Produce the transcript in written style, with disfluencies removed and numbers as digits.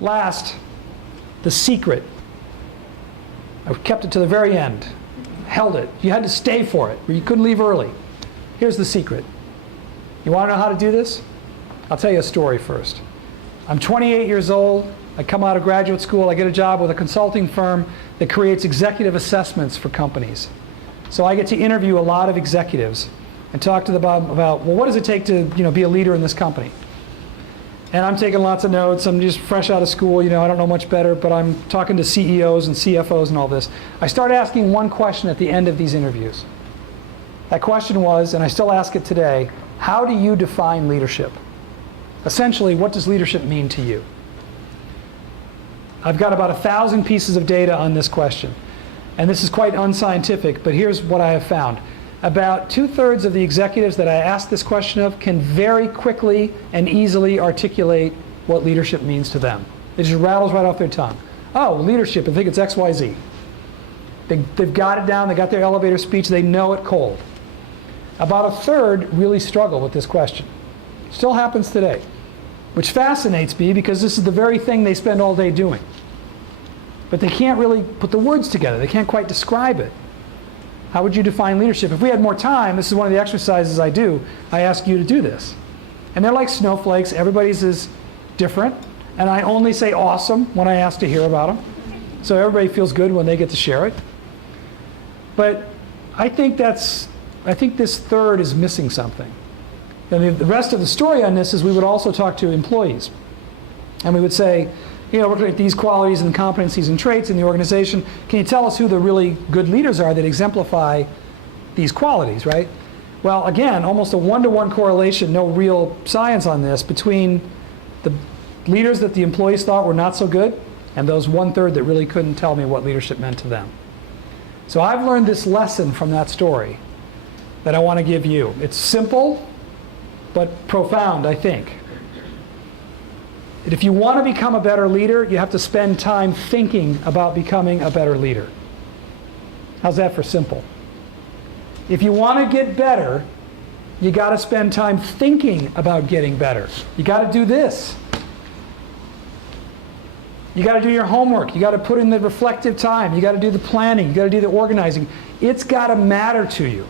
Last, the secret. I kept it to the very end, held it. You had to stay for it, or you couldn't leave early. Here's the secret. You want to know how to do this? I'll tell you a story first. I'm 28 years old. I come out of graduate school. I get a job with a consulting firm that creates executive assessments for companies. So I get to interview a lot of executives and talk to them about well, what does it take to be a leader in this company? And I'm taking lots of notes. I'm just fresh out of school. I don't know much better, but I'm talking to CEOs and CFOs and all this. I start asking one question at the end of these interviews. That question was, and I still ask it today, how do you define leadership? Essentially, what does leadership mean to you? I've got about 1,000 pieces of data on this question. And this is quite unscientific, but here's what I have found. About 2/3 of the executives that I asked this question of can very quickly and easily articulate what leadership means to them. It just rattles right off their tongue. Oh, leadership, I think it's X, Y, Z. They've got it down, they got their elevator speech, they know it cold. About 1/3 really struggle with this question. Still happens today, which fascinates me because this is the very thing they spend all day doing. But they can't really put the words together. They can't quite describe it. How would you define leadership? If we had more time, this is one of the exercises I do. I ask you to do this. And they're like snowflakes. Everybody's is different. And I only say awesome when I ask to hear about them. So everybody feels good when they get to share it. But I think this third is missing something. And the rest of the story on this is we would also talk to employees. And we would say, we're looking at these qualities and competencies and traits in the organization. Can you tell us who the really good leaders are that exemplify these qualities, right? Well, again, almost a one-to-one correlation, no real science on this, between the leaders that the employees thought were not so good and those 1/3 that really couldn't tell me what leadership meant to them. So I've learned this lesson from that story that I want to give you. It's simple, but profound, I think. If you want to become a better leader, you have to spend time thinking about becoming a better leader. How's that for simple? If you want to get better, you got to spend time thinking about getting better. You got to do this. You got to do your homework. You got to put in the reflective time. You got to do the planning. You got to do the organizing. It's got to matter to you.